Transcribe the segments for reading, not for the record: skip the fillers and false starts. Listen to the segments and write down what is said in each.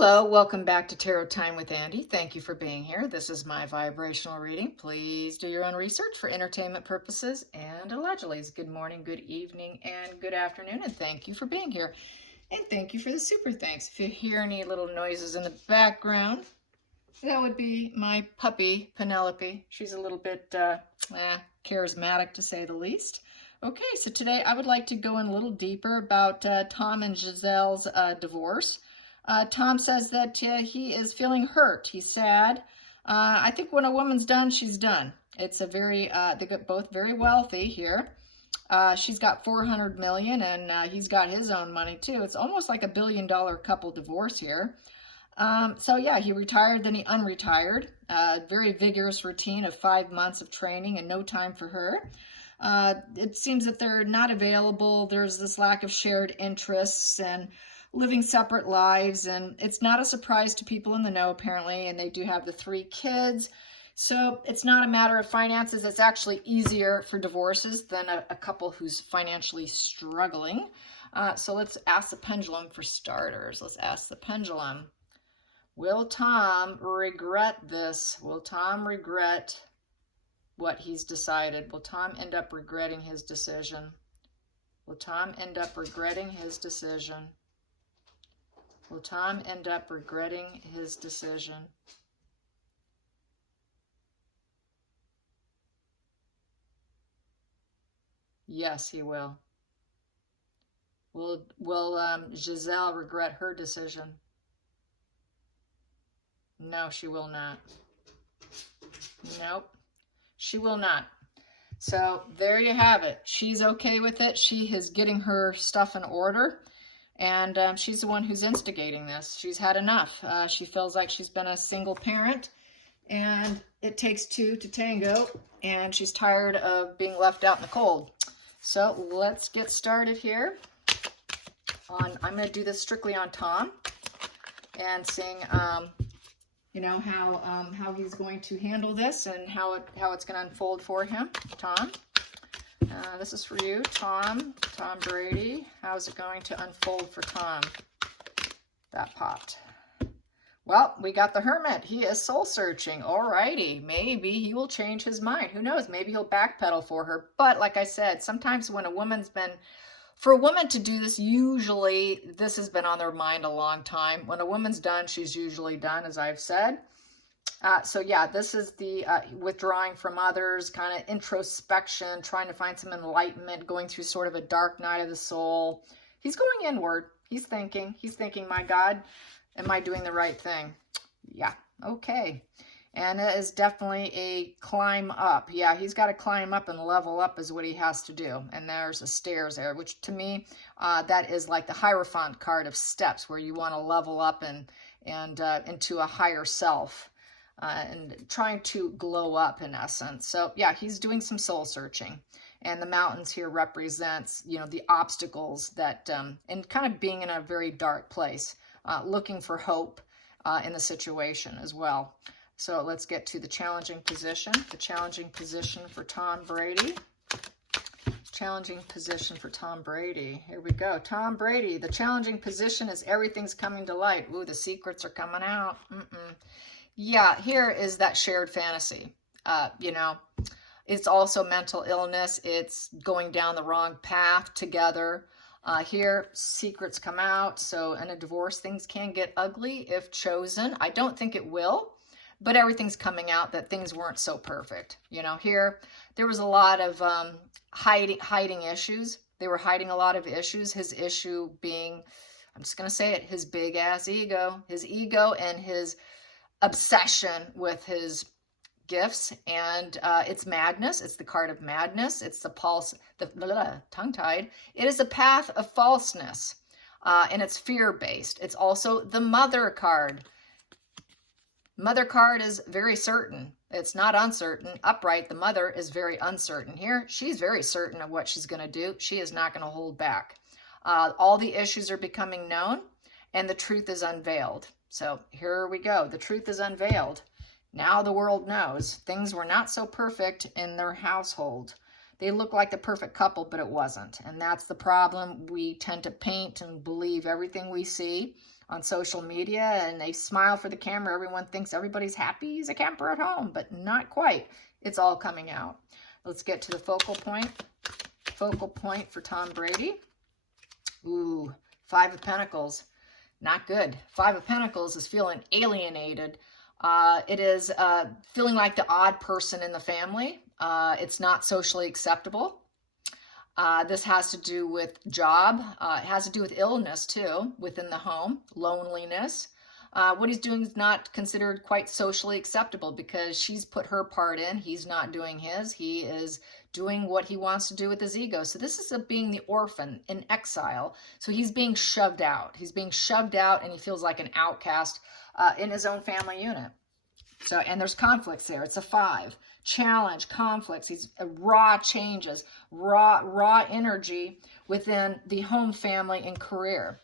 Hello, welcome back to Tarot Time with Andy. Thank you for being here. This is my vibrational reading. Please do your own research for entertainment purposes and allegedly. Good morning, good evening, and good afternoon, and thank you for being here. And thank you for the super thanks. If you hear any little noises in the background, that would be my puppy, Penelope. She's a little bit charismatic, to say the least. Okay, so today I would like to go in a little deeper about Tom and Giselle's divorce. Tom says that he is feeling hurt. He's sad. I think when a woman's done, she's done. It's a very, they got both very wealthy here. She's got $400 million and he's got his own money too. It's almost like $1 billion couple divorce here. So yeah, he retired, then he unretired. Very vigorous routine of 5 months of training and no time for her. It seems that they're not available. There's this lack of shared interests and living separate lives, and it's not a surprise to people in the know apparently, and they do have the 3 kids. So it's not a matter of finances. It's actually easier for divorces than a couple who's financially struggling. So let's ask the pendulum for starters. Let's ask the pendulum. Will Tom regret this? Will Tom regret what he's decided? Will Tom end up regretting his decision? Will Tom end up regretting his decision? Will Tom end up regretting his decision? Yes, he will. Will Giselle regret her decision? No, she will not. Nope, she will not. So there you have it. She's okay with it. She is getting her stuff in order. And she's the one who's instigating this. She's had enough. She feels like she's been a single parent and it takes 2 to tango, and she's tired of being left out in the cold. So let's get started here. I'm going to do this strictly on Tom and seeing, you know, how he's going to handle this and how it's going to unfold for him. Tom. This is for you, Tom Brady. How's it going to unfold for Tom? That popped. Well, we got the Hermit. He is soul searching. Alrighty. Maybe he will change his mind. Who knows? Maybe he'll backpedal for her. But like I said, sometimes when a woman's been, for a woman to do this, usually this has been on their mind a long time. When a woman's done, she's usually done, as I've said. So yeah, this is the withdrawing from others, kind of introspection, trying to find some enlightenment, going through sort of a dark night of the soul. He's going inward. He's thinking, my God, am I doing the right thing? Yeah, okay. And it is definitely a climb up. Yeah, he's got to climb up and level up is what he has to do. And there's the stairs there, which to me, that is like the Hierophant card of steps, where you want to level up and into a higher self. And trying to glow up in essence. So yeah, he's doing some soul searching, and the mountains here represents, you know, the obstacles that, and kind of being in a very dark place, looking for hope in the situation as well. So let's get to the challenging position. The challenging position for Tom Brady. Challenging position for Tom Brady. Here we go. Tom Brady. The challenging position is everything's coming to light. Ooh, the secrets are coming out. Yeah, here is that shared fantasy. You know, it's also mental illness. It's going down the wrong path together. Here, secrets come out. So in a divorce, things can get ugly if chosen. I don't think it will, but everything's coming out that things weren't so perfect. You know, here, there was a lot of hiding issues. They were hiding a lot of issues. His issue being, I'm just going to say it, his big ass ego. His ego and his obsession with his gifts, and it's madness. It's the card of madness. It's the pulse, tongue-tied. It is a path of falseness, and it's fear-based. It's also the Mother card. Mother card is very certain. It's not uncertain. Upright, the Mother is very uncertain. Here, she's very certain of what she's going to do. She is not going to hold back. All the issues are becoming known, and the truth is unveiled. So here we go. The truth is unveiled. Now the world knows. Things were not so perfect in their household. They looked like the perfect couple, but it wasn't. And that's the problem. We tend to paint and believe everything we see on social media, and they smile for the camera. Everyone thinks everybody's happy he's a camper at home, but not quite. It's all coming out. Let's get to the focal point. Focal point for Tom Brady. Ooh, Five of Pentacles. Not good. Five of Pentacles is feeling alienated. It is feeling like the odd person in the family. It's not socially acceptable. This has to do with job. It has to do with illness, too, within the home, loneliness. What he's doing is not considered quite socially acceptable because she's put her part in. He's not doing his. He is doing what he wants to do with his ego. So this is being the orphan in exile. So he's being shoved out. He's being shoved out, and he feels like an outcast in his own family unit. So, and there's conflicts there. It's a 5. Challenge, conflicts. He's raw changes, raw energy within the home, family, and career.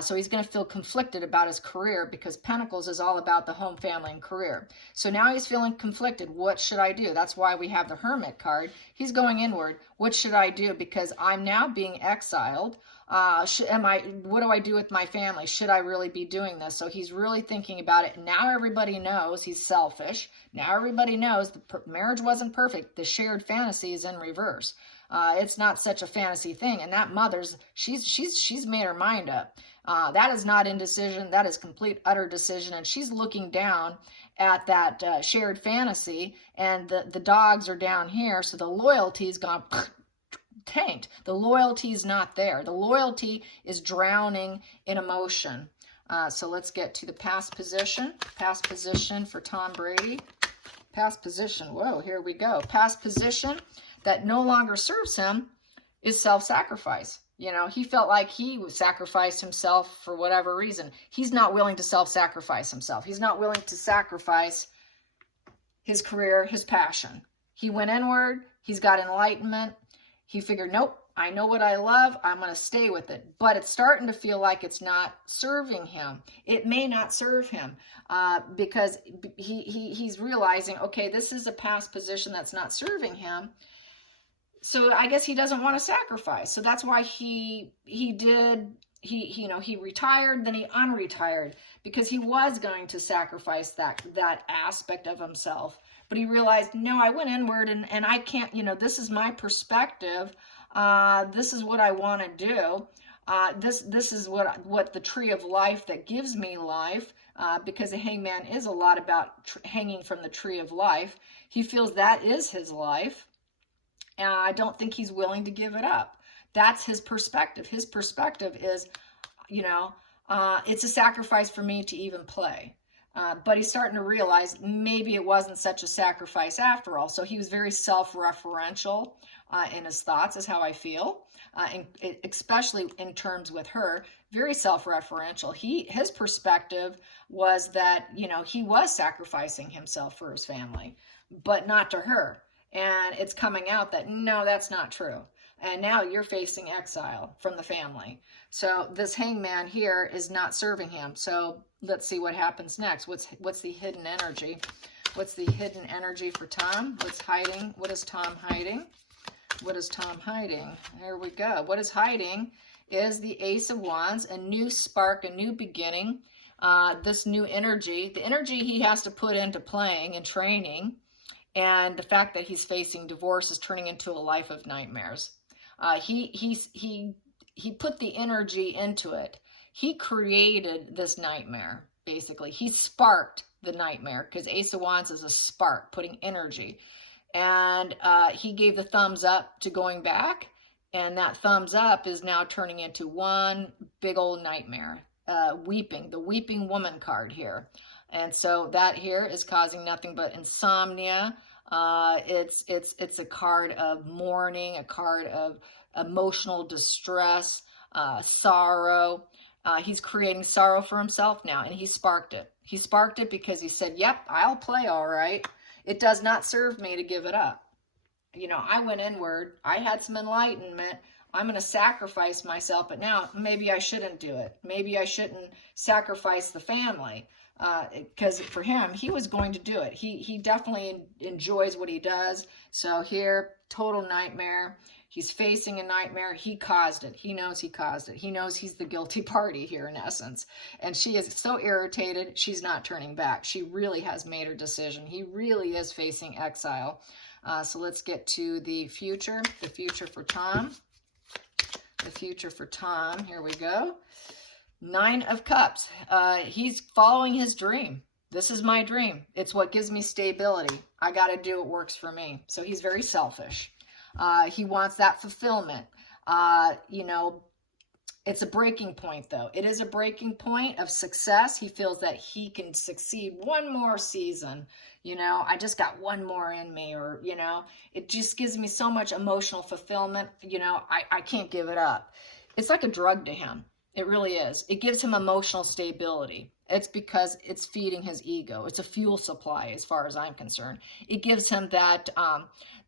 So he's going to feel conflicted about his career because Pentacles is all about the home, family, and career. So now he's feeling conflicted. What should I do? That's why we have the Hermit card. He's going inward. What should I do? Because I'm now being exiled. What do I do with my family? Should I really be doing this? So he's really thinking about it. Now everybody knows he's selfish. Now everybody knows the marriage wasn't perfect. The shared fantasy is in reverse. It's not such a fantasy thing. And that mother's, she's made her mind up. That is not indecision. That is complete, utter decision. And she's looking down at that shared fantasy, and the dogs are down here. So the loyalty's gone tanked. The loyalty is not there. The loyalty is drowning in emotion. So let's get to the past position. Past position for Tom Brady. Past position. Whoa, here we go. Past position that no longer serves him is self-sacrifice. You know, he felt like he sacrificed himself for whatever reason. He's not willing to self-sacrifice himself. He's not willing to sacrifice his career, his passion. He went inward. He's got enlightenment. He figured, nope, I know what I love. I'm going to stay with it. But it's starting to feel like it's not serving him. It may not serve him because he's realizing, okay, this is a past position that's not serving him. So I guess he doesn't want to sacrifice. So that's why he retired, then he unretired, because he was going to sacrifice that aspect of himself. But he realized, no, I went inward and I can't, this is my perspective. This is what I want to do. This is what the tree of life that gives me life, because the hangman is a lot about hanging from the tree of life. He feels that is his life. And I don't think he's willing to give it up. That's his perspective. His perspective is, it's a sacrifice for me to even play. But he's starting to realize maybe it wasn't such a sacrifice after all. So he was very self-referential in his thoughts, is how I feel, and especially in terms with her, very self-referential. His perspective was that, he was sacrificing himself for his family, but not to her. And it's coming out that, no, that's not true. And now you're facing exile from the family. So this hangman here is not serving him. So let's see what happens next. What's the hidden energy? What's the hidden energy for Tom? What's hiding? What is Tom hiding? What is Tom hiding? There we go. What is hiding is the Ace of Wands, a new spark, a new beginning. This new energy, the energy he has to put into playing and training, and the fact that he's facing divorce is turning into a life of nightmares. He put the energy into it. He created this nightmare, basically. He sparked the nightmare, because Ace of Wands is a spark, putting energy. And he gave the thumbs up to going back, and that thumbs up is now turning into one big old nightmare. Weeping, the weeping woman card here. And so that here is causing nothing but insomnia. It's a card of mourning, a card of emotional distress, sorrow. He's creating sorrow for himself now, and he sparked it. He sparked it because he said, yep, I'll play all right. It does not serve me to give it up. I went inward. I had some enlightenment. I'm going to sacrifice myself, but now maybe I shouldn't do it. Maybe I shouldn't sacrifice the family. Because for him, he was going to do it. He definitely enjoys what he does. So here, total nightmare. He's facing a nightmare. He caused it. He knows he caused it. He knows he's the guilty party here in essence. And she is so irritated, she's not turning back. She really has made her decision. He really is facing exile. So let's get to the future for Tom. The future for Tom, here we go. 9 of Cups. He's following his dream. This is my dream. It's what gives me stability. I got to do what works for me. So he's very selfish. He wants that fulfillment. You know, it's a breaking point, though. It is a breaking point of success. He feels that he can succeed one more season. You know, I just got one more in me, or, you know, it just gives me so much emotional fulfillment. You know, I can't give it up. It's like a drug to him. It really is. It gives him emotional stability. It's because it's feeding his ego. It's a fuel supply as far as I'm concerned. It gives him that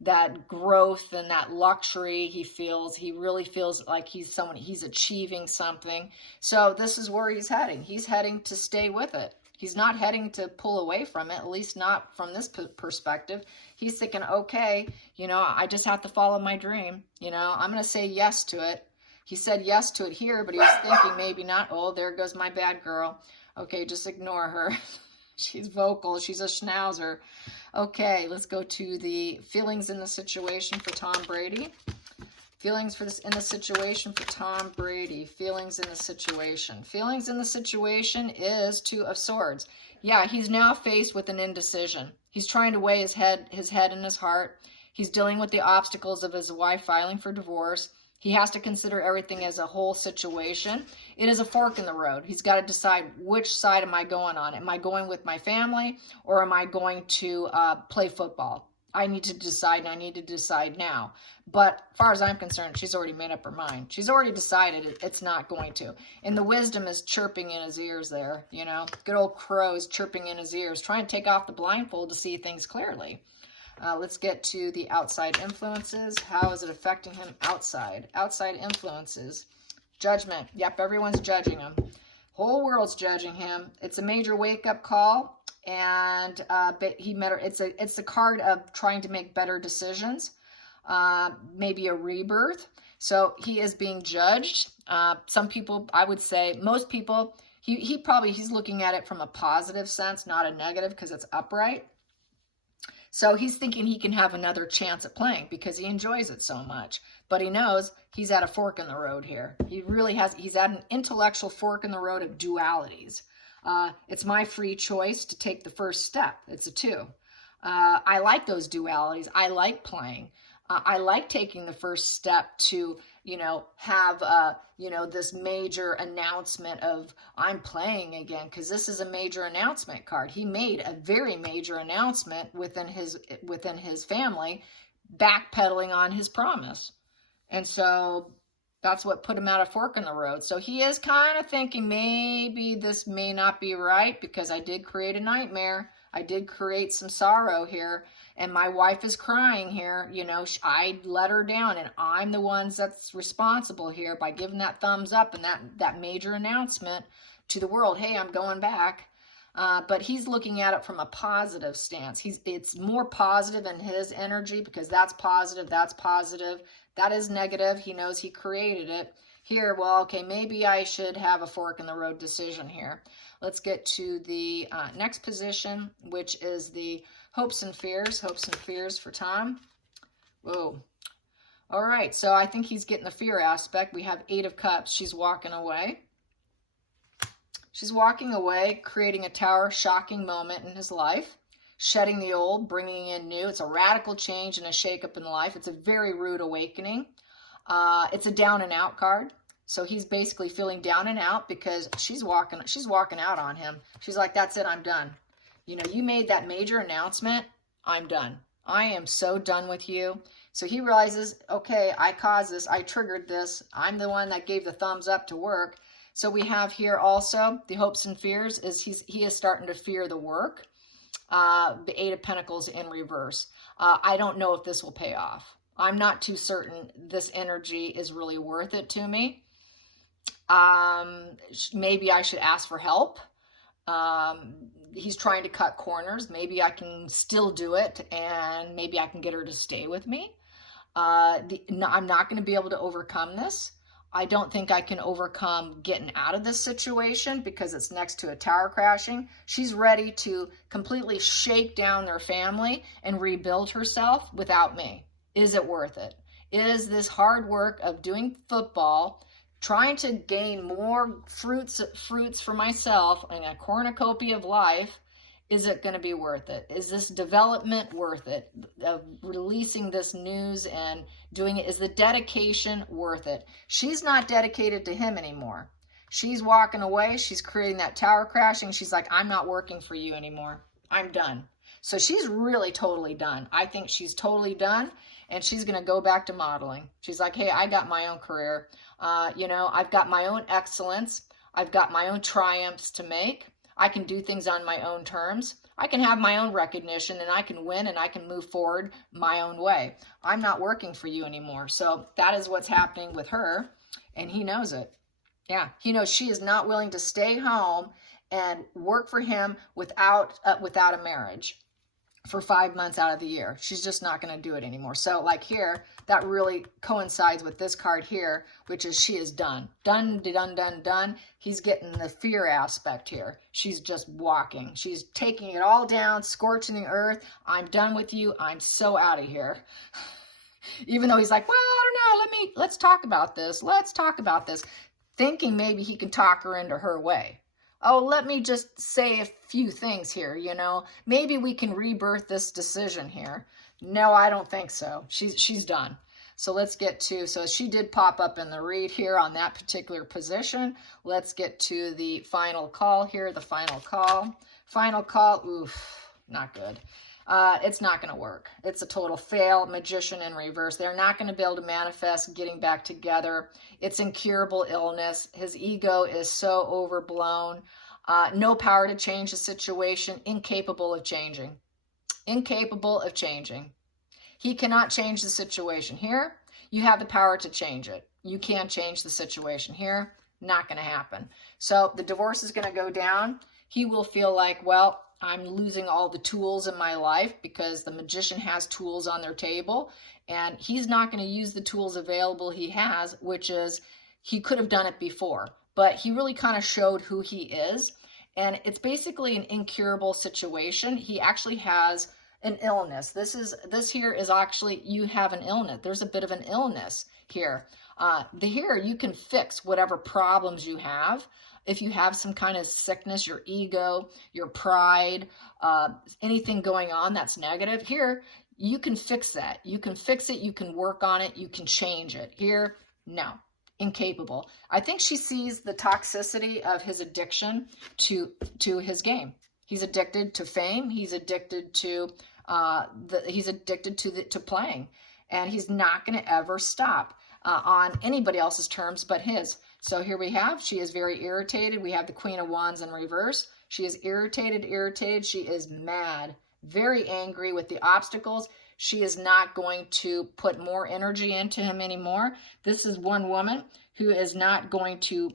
that growth and that luxury he feels. He really feels like he's achieving something. So this is where he's heading. He's heading to stay with it. He's not heading to pull away from it, at least not from this perspective. He's thinking, okay, you know, I just have to follow my dream. You know, I'm going to say yes to it. He said yes to it here, but he was thinking maybe not. Oh, there goes my bad girl. Okay, just ignore her. She's vocal. She's a schnauzer. Okay, let's go to the feelings in the situation for Tom Brady. Feelings in the situation for Tom Brady. Feelings in the situation. Feelings in the situation is 2 of Swords. Yeah, he's now faced with an indecision. He's trying to weigh his head and his heart. He's dealing with the obstacles of his wife filing for divorce. He has to consider everything as a whole situation. It is a fork in the road. He's got to decide, which side am I going on? Am I going with my family, or am I going to play football? I need to decide, and I need to decide now. But as far as I'm concerned, she's already made up her mind. She's already decided it's not going to. And the wisdom is chirping in his ears there, you know. Good old crows chirping in his ears, trying to take off the blindfold to see things clearly. Let's get to the outside influences. How is it affecting him outside? Outside influences. Judgment. Yep, everyone's judging him. Whole world's judging him. It's a major wake-up call, and it's a card of trying to make better decisions, maybe a rebirth. So he is being judged. Some people, I would say, most people, he's looking at it from a positive sense, not a negative, because it's upright. So he's thinking he can have another chance at playing because he enjoys it so much. But he knows he's at a fork in the road here. He's at an intellectual fork in the road of dualities. It's my free choice to take the first step. It's a 2. I like those dualities. I like playing. I like taking the first step to, you know, have, you know, this major announcement of I'm playing again, because this is a major announcement card. He made a very major announcement within his family, backpedaling on his promise. And so that's what put him at a fork in the road. So he is kind of thinking maybe this may not be right, because I did create a nightmare. I did create some sorrow here. And my wife is crying here, you know, I let her down, and I'm the one that's responsible here by giving that thumbs up and that major announcement to the world. Hey, I'm going back. But he's looking at it from a positive stance. It's more positive in his energy, because that's positive, that is negative. He knows he created it. Here, well, okay, maybe I should have a fork in the road decision here. Let's get to the next position, which is the hopes and fears. Hopes and fears for Tom. Whoa. All right, so I think he's getting the fear aspect. We have 8 of Cups. She's walking away. She's walking away, creating a tower, shocking moment in his life, shedding the old, bringing in new. It's a radical change and a shakeup in life. It's a very rude awakening. It's a down and out card. So he's basically feeling down and out because she's walking out on him. She's like, that's it, I'm done. You know, you made that major announcement. I'm done. I am so done with you. So he realizes, okay, I caused this. I triggered this. I'm the one that gave the thumbs up to work. So we have here also the hopes and fears is he is starting to fear the work. The 8 of Pentacles in reverse. I don't know if this will pay off. I'm not too certain this energy is really worth it to me. Maybe I should ask for help. He's trying to cut corners. Maybe I can still do it, and maybe I can get her to stay with me. No, I'm not going to be able to overcome this. I don't think I can overcome getting out of this situation because it's next to a tower crashing. She's ready to completely shake down their family and rebuild herself without me. Is it worth it? Is this hard work of doing football, trying to gain more fruits for myself in a cornucopia of life, is it going to be worth it? Is this development worth it? Of releasing this news and doing it, is the dedication worth it? She's not dedicated to him anymore. She's walking away. She's creating that tower crashing. She's like, I'm not working for you anymore. I'm done. So she's really totally done. I think she's totally done, and she's going to go back to modeling. She's like, hey, I got my own career. I've got my own excellence. I've got my own triumphs to make. I can do things on my own terms. I can have my own recognition, and I can win, and I can move forward my own way. I'm not working for you anymore. So that is what's happening with her, and he knows it. Yeah, he knows she is not willing to stay home and work for him without a marriage for 5 months out of the year. She's just not going to do it anymore. So like here, that really coincides with this card here, which is she is done. Done, done, done, done. He's getting the fear aspect here. She's just walking. She's taking it all down, scorching the earth. I'm done with you. I'm so out of here. Even though he's like, well, I don't know. Let's talk about this. Let's talk about this. Thinking maybe he can talk her into her way. Oh, let me just say a few things here, Maybe we can rebirth this decision here. No, I don't think so. She's done. So let's get to, so she did pop up in the read here on that particular position. Let's get to the final call here, the final call. Final call, oof, not good. It's not going to work. It's a total fail. Magician in reverse. They're not going to be able to manifest getting back together. It's incurable illness. His ego is so overblown. No power to change the situation. Incapable of changing. Incapable of changing. He cannot change the situation here. You have the power to change it. You can't change the situation here. Not going to happen. So the divorce is going to go down. He will feel like, well, I'm losing all the tools in my life because the magician has tools on their table, and he's not going to use the tools available he has, which is he could have done it before, but he really kind of showed who he is. And it's basically an incurable situation. He actually has an illness. This here is actually, you have an illness. There's a bit of an illness here. Here you can fix whatever problems you have. If you have some kind of sickness, your ego, your pride, anything going on that's negative, here, you can fix that. You can fix it. You can work on it. You can change it. Here, no, incapable. I think she sees the toxicity of his addiction to his game. He's addicted to fame. He's addicted to to playing, and he's not going to ever stop on anybody else's terms but his. So here we have, she is very irritated. We have the Queen of Wands in reverse. She is irritated. She is mad, very angry with the obstacles. She is not going to put more energy into him anymore. This is one woman who is not going to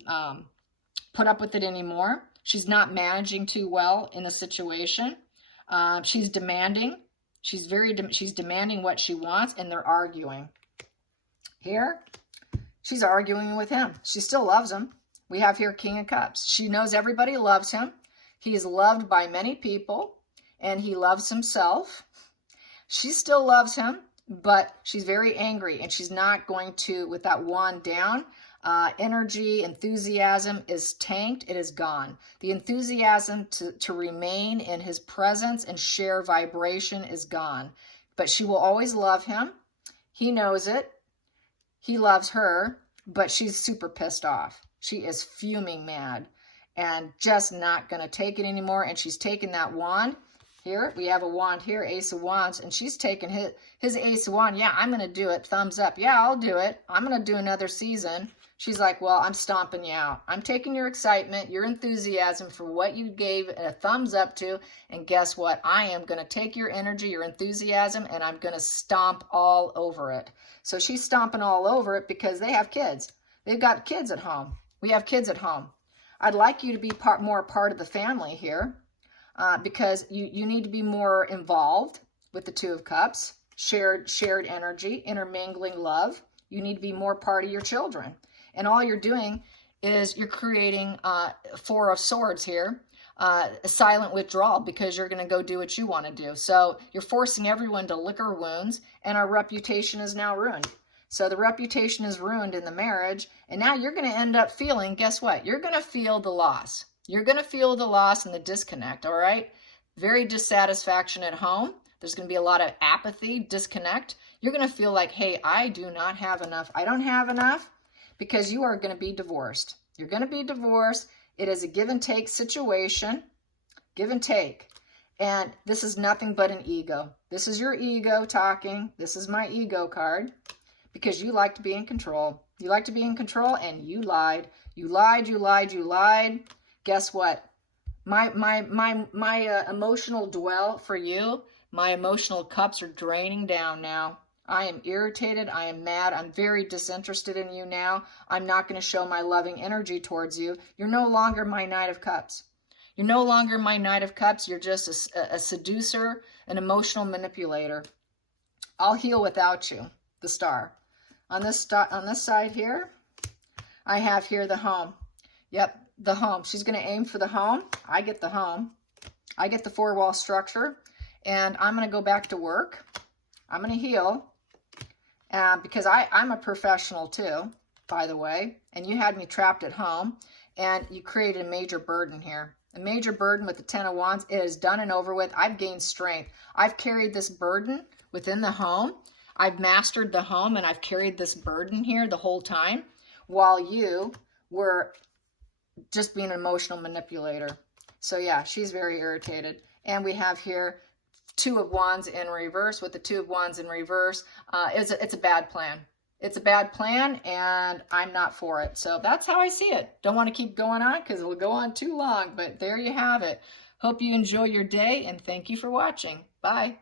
put up with it anymore. She's not managing too well in the situation. She's demanding. She's demanding what she wants, and they're arguing. Here, she's arguing with him. She still loves him. We have here King of Cups. She knows everybody loves him. He is loved by many people, and he loves himself. She still loves him, but she's very angry, and she's not going to, with that wand down, energy, enthusiasm is tanked. It is gone. The enthusiasm to remain in his presence and share vibration is gone. But she will always love him. He knows it. He loves her, but she's super pissed off. She is fuming mad and just not going to take it anymore. And she's taken that wand. Here, we have a wand here, Ace of Wands, and she's taken his Ace of Wands. Yeah, I'm going to do it. Thumbs up. Yeah, I'll do it. I'm going to do another season. She's like, well, I'm stomping you out. I'm taking your excitement, your enthusiasm for what you gave a thumbs up to, and guess what? I am going to take your energy, your enthusiasm, and I'm going to stomp all over it. So she's stomping all over it because they have kids. They've got kids at home. We have kids at home. I'd like you to be more part of the family here because you need to be more involved with the Two of Cups. shared energy, intermingling love. You need to be more part of your children. And all you're doing is you're creating Four of Swords here, a silent withdrawal, because you're going to go do what you want to do. So you're forcing everyone to lick our wounds, and our reputation is now ruined. So the reputation is ruined in the marriage, and now you're going to end up feeling, guess what? You're going to feel the loss. You're going to feel the loss and the disconnect, all right? Very dissatisfaction at home. There's going to be a lot of apathy, disconnect. You're going to feel like, hey, I do not have enough. I don't have enough, because you are going to be divorced. You're going to be divorced. It is a give and take situation, give and take. And this is nothing but an ego. This is your ego talking. This is my ego card, because you like to be in control. You like to be in control, and you lied. You lied, you lied, you lied. Guess what? My emotional dwell for you, my emotional cups are draining down now. I am irritated. I am mad. I'm very disinterested in you now. I'm not going to show my loving energy towards you. You're no longer my Knight of Cups. You're no longer my Knight of Cups. You're just a seducer, an emotional manipulator. I'll heal without you. The Star. On this side here, I have here the Home. Yep, the Home. She's going to aim for the home. I get the home. I get the four-wall structure. And I'm going to go back to work. I'm going to heal. Because I'm a professional too, by the way. And you had me trapped at home. And you created a major burden here. A major burden with the Ten of Wands. It is done and over with. I've gained strength. I've carried this burden within the home. I've mastered the home, and I've carried this burden here the whole time, while you were just being an emotional manipulator. So yeah, she's very irritated. And we have here Two of Wands in reverse. With the Two of Wands in reverse, it's a bad plan. It's a bad plan, and I'm not for it. So that's how I see it. Don't want to keep going on, because it will go on too long, but there you have it. Hope you enjoy your day, and thank you for watching. Bye.